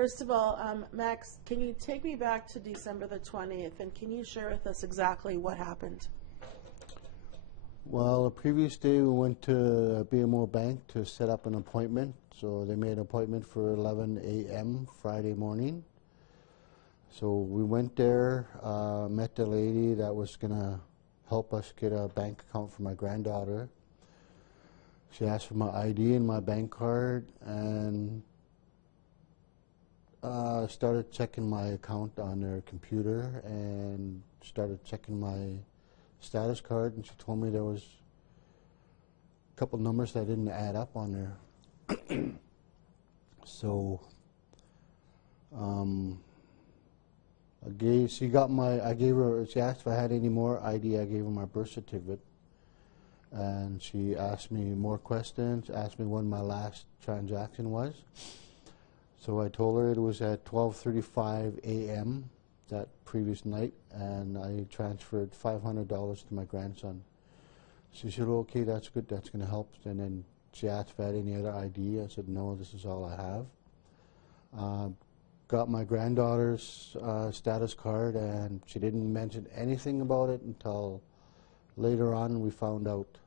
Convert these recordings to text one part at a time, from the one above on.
First of all, Max, can you take me back to December the 20th, and can you share with us exactly what happened? Well, the previous day we went to BMO Bank to set up an appointment. So they made an appointment for 11 a.m. Friday morning. So we went there, met the lady that was going to help us get a bank account for my granddaughter. She asked for my ID and my bank card, and started checking my account on their computer and started checking my status card, and she told me there was a couple numbers that didn't add up on there. So she asked if I had any more ID. I gave her my birth certificate, and she asked me more questions, asked me when my last transaction was. So I told her it was at 12:35 a.m. that previous night, and I transferred $500 to my grandson. She said, okay, that's good, that's going to help. And then she asked if I had any other ID. I said, no, this is all I have. Got my granddaughter's status card, and she didn't mention anything about it until later on we found out.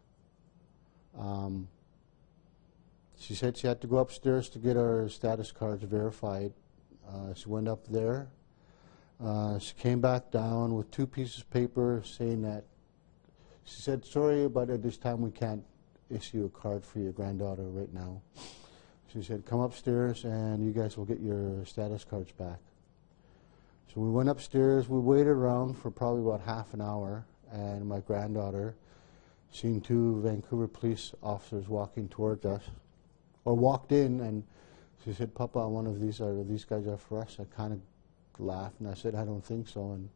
She said she had to go upstairs to get her status cards verified. She went up there. She came back down with 2 pieces of paper saying that, she said, sorry, but at this time we can't issue a card for your granddaughter right now. She said, come upstairs and you guys will get your status cards back. So we went upstairs. We waited around for probably about half an hour, and my granddaughter seen 2 Vancouver police officers walking towards us, or walked in, and she said, Papa, one of these guys are for us. I kind of laughed, and I said, I don't think so. And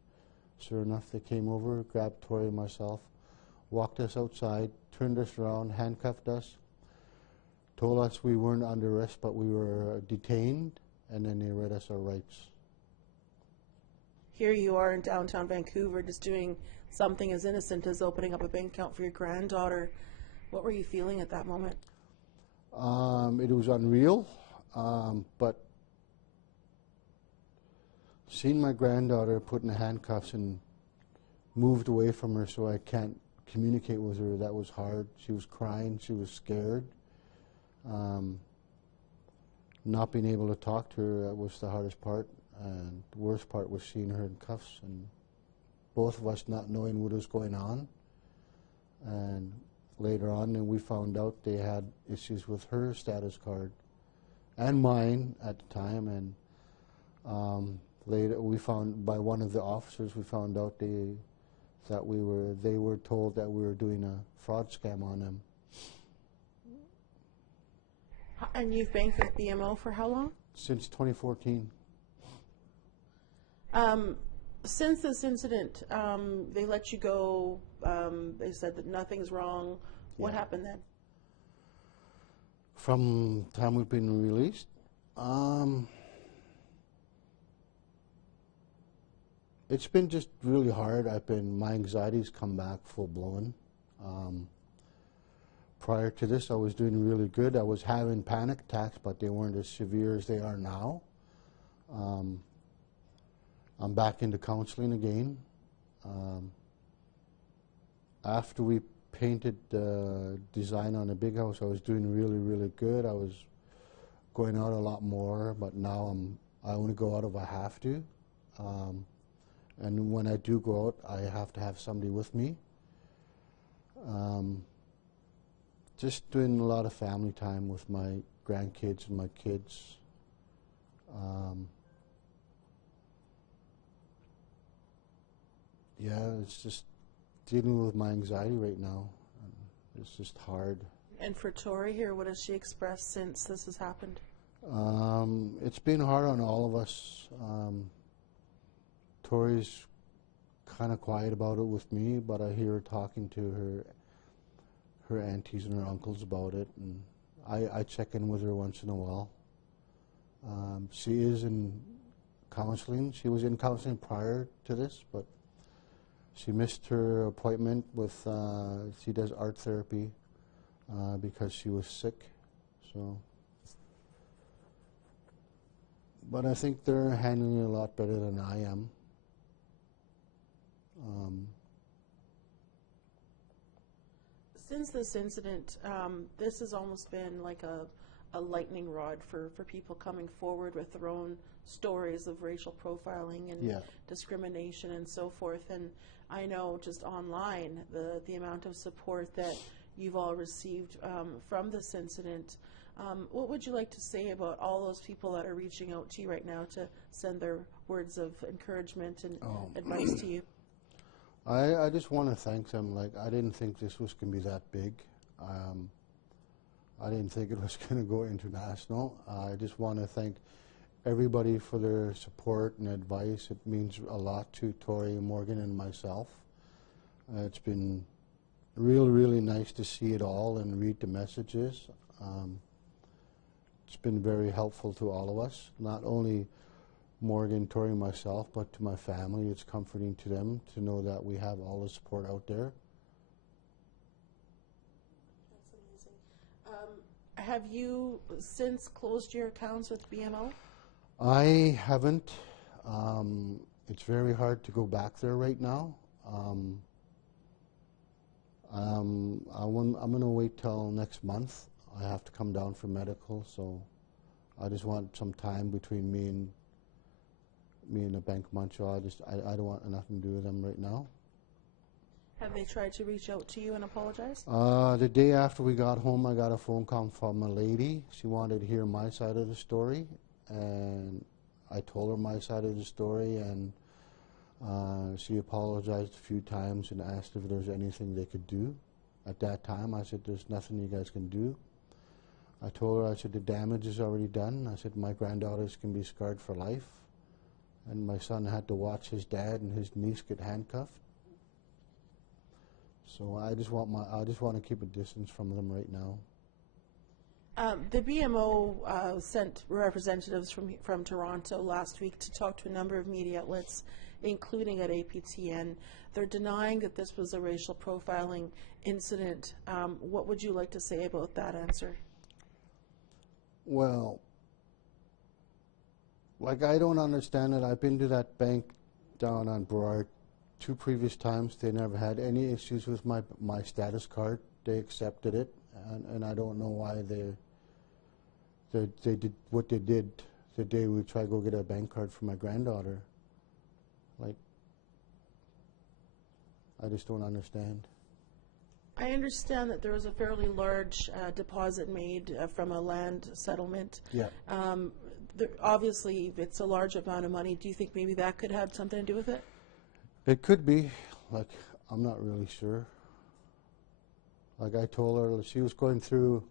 sure enough, they came over, grabbed Tori and myself, walked us outside, turned us around, handcuffed us, told us we weren't under arrest, but we were detained, and then they read us our rights. Here you are in downtown Vancouver just doing something as innocent as opening up a bank account for your granddaughter. What were you feeling at that moment? It was unreal, but seeing my granddaughter put in the handcuffs and moved away from her so I can't communicate with her, that was hard. She was crying, she was scared. Not being able to talk to her, that was the hardest part, and the worst part was seeing her in cuffs and both of us not knowing what was going on. And later on, then we found out they had issues with her status card and mine at the time, and later we found, by one of the officers, we found out they were told that we were doing a fraud scam on them. And you've banked with BMO for how long? Since 2014. Since this incident, they let you go. They said that nothing's wrong. What happened then? From the time we've been released, it's been just really hard. My anxiety's come back full blown. Prior to this, I was doing really good. I was having panic attacks, but they weren't as severe as they are now. I'm back into counseling again. After we painted the design on the big house, I was doing really, really good. I was going out a lot more, but now I only go out if I have to. And when I do go out, I have to have somebody with me. Just doing a lot of family time with my grandkids and my kids. Yeah, it's just dealing with my anxiety right now. It's just hard. And for Tori here, what has she expressed since this has happened? It's been hard on all of us. Tori's kind of quiet about it with me, but I hear her talking to her aunties and her uncles about it, and I check in with her once in a while. She is in counseling. She was in counseling prior to this, but she missed her appointment with, she does art therapy because she was sick. So But I think they're handling it a lot better than I am. Since this incident, this has almost been like a lightning rod for people coming forward with their own stories of racial profiling and Yeah. discrimination and so forth. And I know just online the amount of support that you've all received from this incident. What would you like to say about all those people that are reaching out to you right now to send their words of encouragement and advice to you? I just want to thank them. Like, I didn't think this was going to be that big. I didn't think it was going to go international. I just want to thank everybody for their support and advice. It means a lot to Tori, Morgan, and myself. It's been really nice to see it all and read the messages. It's been very helpful to all of us, not only Morgan, Tori, and myself, but to my family. It's comforting to them to know that we have all the support out there. That's amazing. Have you since closed your accounts with BMO? I haven't. It's very hard to go back there right now. I'm going to wait till next month. I have to come down for medical, so I just want some time between me and the Bank of Montreal. I don't want nothing to do with them right now. Have they tried to reach out to you and apologize? The day after we got home, I got a phone call from a lady. She wanted to hear my side of the story, and I told her my side of the story, and she apologized a few times and asked if there was anything they could do. At that time, I said, there's nothing you guys can do. I told her, I said, the damage is already done. I said, my granddaughters can be scarred for life. And my son had to watch his dad and his niece get handcuffed. So I just want to keep a distance from them right now. The BMO sent representatives from Toronto last week to talk to a number of media outlets, including at APTN. They're denying that this was a racial profiling incident. What would you like to say about that answer? Well, like, I don't understand it. I've been to that bank down on Burrard 2 previous times. They never had any issues with my status card. They accepted it, and I don't know why they did what they did the day we tried to go get a bank card for my granddaughter. Like, I just don't understand. I understand that there was a fairly large deposit made from a land settlement. Yeah. Obviously, it's a large amount of money. Do you think maybe that could have something to do with it? It could be. Like, I'm not really sure. Like, I told her, she was going through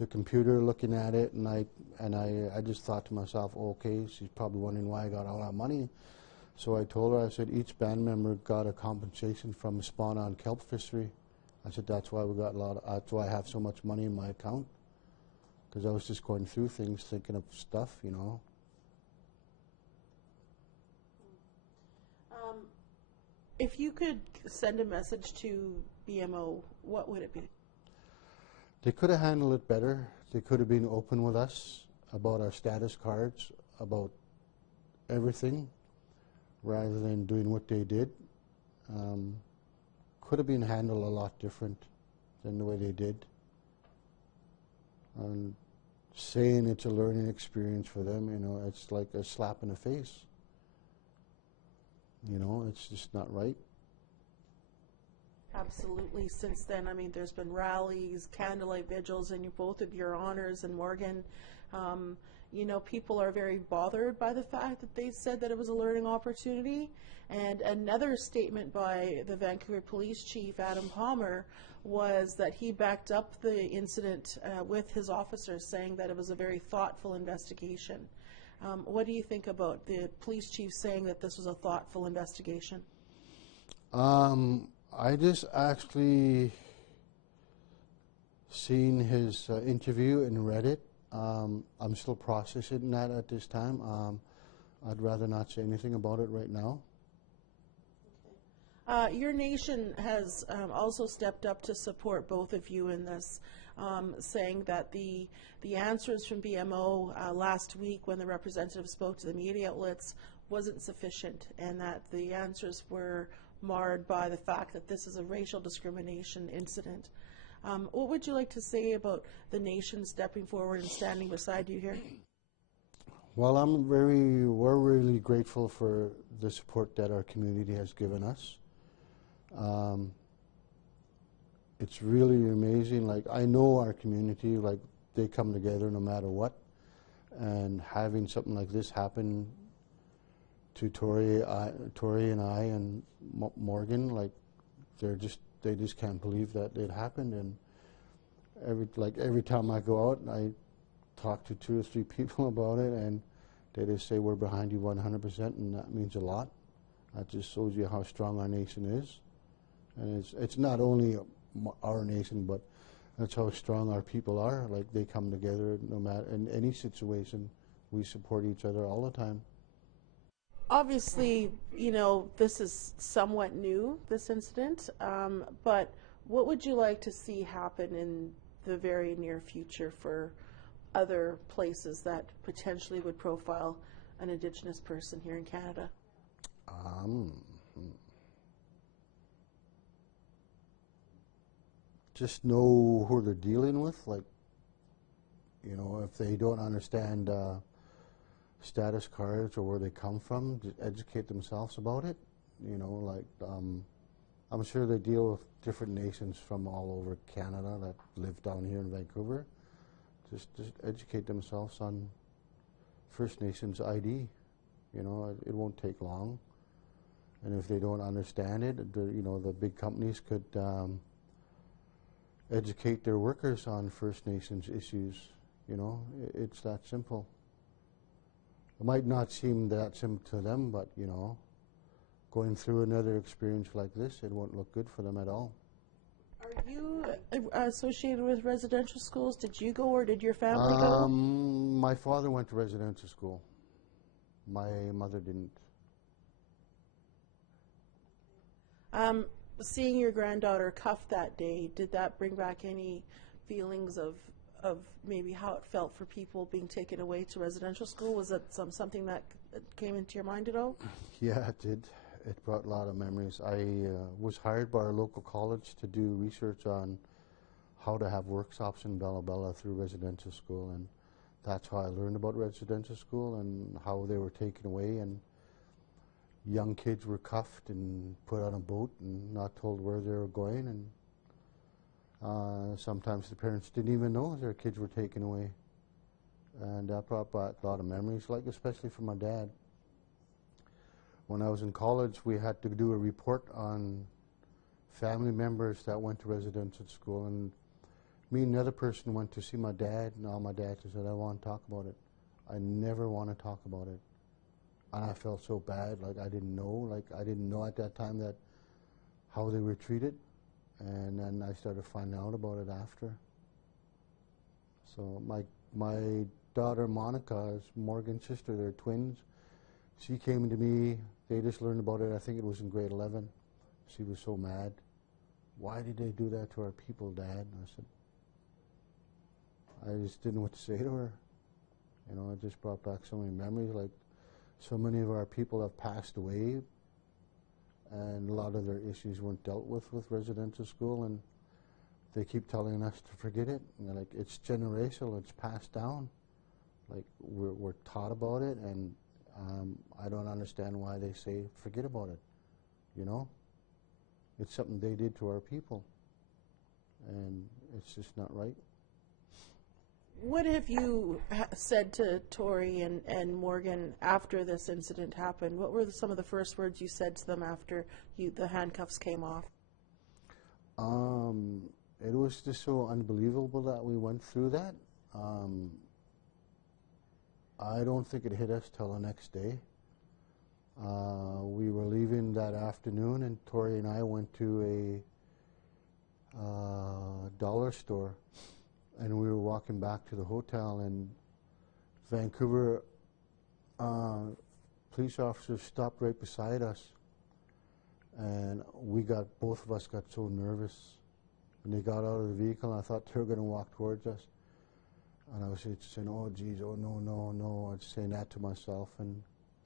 the computer looking at it, and I just thought to myself, okay, she's probably wondering why I got all that money. So I told her, I said, each band member got a compensation from a spawn-on kelp fishery. I said, that's why that's why I have so much money in my account. Because I was just going through things, thinking of stuff, you know. If you could send a message to BMO, what would it be? They could have handled it better. They could have been open with us about our status cards, about everything, rather than doing what they did. Could have been handled a lot different than the way they did. And saying it's a learning experience for them, you know, it's like a slap in the face. You know, it's just not right. Absolutely. Since then, I mean, there's been rallies, candlelight vigils, and both of your honors and Morgan. You know, people are very bothered by the fact that they said that it was a learning opportunity. And another statement by the Vancouver Police Chief, Adam Palmer, was that he backed up the incident with his officers, saying that it was a very thoughtful investigation. What do you think about the police chief saying that this was a thoughtful investigation? I just actually seen his interview and read it. I'm still processing that at this time. I'd rather not say anything about it right now. Your nation has also stepped up to support both of you in this. saying that the answers from BMO last week when the representative spoke to the media outlets wasn't sufficient, and that the answers were marred by the fact that this is a racial discrimination incident. What would you like to say about the nation stepping forward and standing beside you here? Well, we're really grateful for the support that our community has given us. It's really amazing. Like, I know our community, like, they come together no matter what, and having something like this happen to Tori and I and Morgan, like, they just can't believe that it happened. And every time I go out, I talk to 2 or 3 people about it, and they just say we're behind you 100%, and that means a lot. That just shows you how strong our nation is, and it's not only our nation, but that's how strong our people are. Like, they come together no matter in any situation. We support each other all the time. Obviously, you know, this is somewhat new, this incident, but what would you like to see happen in the very near future for other places that potentially would profile an Indigenous person here in Canada? Just know who they're dealing with. Like, you know, if they don't understand status cards or where they come from, just educate themselves about it. You know, like, I'm sure they deal with different nations from all over Canada that live down here in Vancouver. Just educate themselves on First Nations ID. You know, it won't take long. And if they don't understand it, you know, the big companies could educate their workers on First Nations issues. You know, it's that simple. It might not seem that simple to them, but, you know, going through another experience like this, it won't look good for them at all. Are you associated with residential schools? Did you go, or did your family go? My father went to residential school. My mother didn't. Seeing your granddaughter cuffed that day, did that bring back any feelings of maybe how it felt for people being taken away to residential school? Was that something that came into your mind at all? Yeah, it did. It brought a lot of memories. I was hired by our local college to do research on how to have workshops in Bella Bella through residential school, and that's how I learned about residential school and how they were taken away, and young kids were cuffed and put on a boat and not told where they were going, and sometimes the parents didn't even know their kids were taken away, and that brought back a lot of memories, like especially for my dad. When I was in college, we had to do a report on family members that went to residential school, and me and the other person went to see my dad, and all my dad just said, I want to talk about it. I never want to talk about it. And I felt so bad, like I didn't know at that time that how they were treated, and then I started finding out about it after. So my daughter Monica is Morgan's sister, they're twins. She came to me, they just learned about it, I think it was in grade 11. She was so mad. Why did they do that to our people, Dad? And I said, I just didn't know what to say to her. You know, it just brought back so many memories, like so many of our people have passed away, and a lot of their issues weren't dealt with residential school, and they keep telling us to forget it. And like, it's generational, it's passed down. Like, we're taught about it, and I don't understand why they say forget about it, you know? It's something they did to our people, and it's just not right. What have you said to Tori and Morgan after this incident happened? What were some of the first words you said to them after the handcuffs came off? It was just so unbelievable that we went through that. I don't think it hit us till the next day. We were leaving that afternoon, and Tori and I went to a dollar store, and we were walking back to the hotel, and Vancouver police officers stopped right beside us, and both of us got so nervous. And they got out of the vehicle, and I thought they were going to walk towards us. And I was saying, oh, geez, oh, no, no, no. I was saying that to myself. And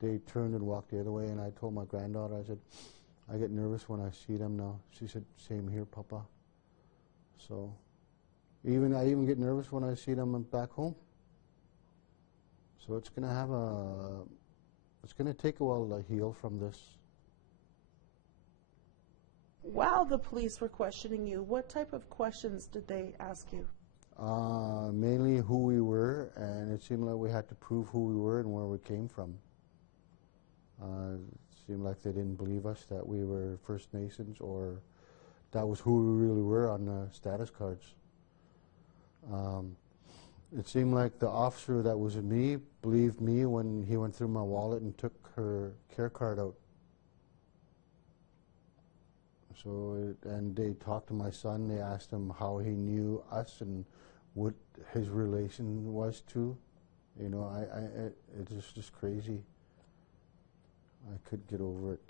they turned and walked the other way, and I told my granddaughter, I said, I get nervous when I see them now. She said, same here, Papa. So I even get nervous when I see them back home. So it's going to take a while to heal from this. While the police were questioning you, what type of questions did they ask you? Mainly who we were, and it seemed like we had to prove who we were and where we came from. It seemed like they didn't believe us that we were First Nations or that was who we really were on the status cards. It seemed like the officer that was with me believed me when he went through my wallet and took her care card out. And they talked to my son. They asked him how he knew us and what his relation was to. You know, it was just crazy. I couldn't get over it.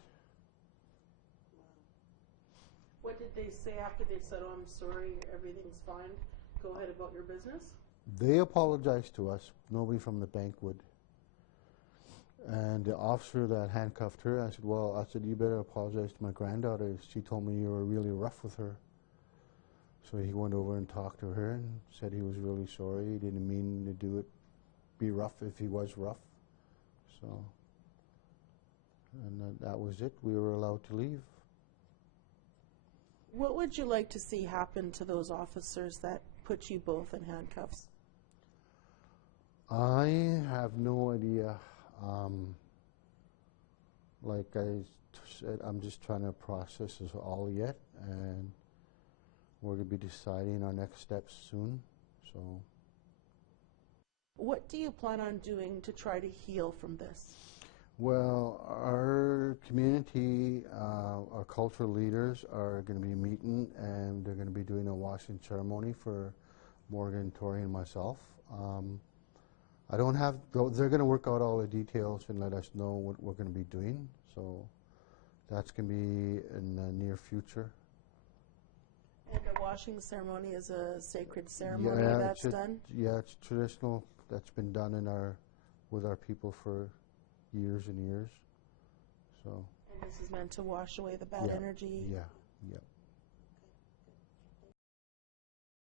What did they say after they said, oh, I'm sorry, everything's fine, go ahead about your business? They apologized to us. Nobody from the bank would. And the officer that handcuffed her, I said, you better apologize to my granddaughter. She told me you were really rough with her. So he went over and talked to her and said he was really sorry. He didn't mean to be rough if he was rough. So, and that was it. We were allowed to leave. What would you like to see happen to those officers that put you both in handcuffs? I have no idea. Like I said, I'm just trying to process this all yet, and we're going to be deciding our next steps soon. So, what do you plan on doing to try to heal from this? well, our community, our cultural leaders are going to be meeting, and they're going to be doing a washing ceremony for Morgan, Tori, and myself. I don't have, they're going to work out all the details and let us know what we're going to be doing. So that's going to be in the near future. And the washing ceremony is a sacred ceremony that's done? Yeah, it's traditional. That's been done with our people for years and years. So. And this is meant to wash away the bad energy? Yeah, yeah.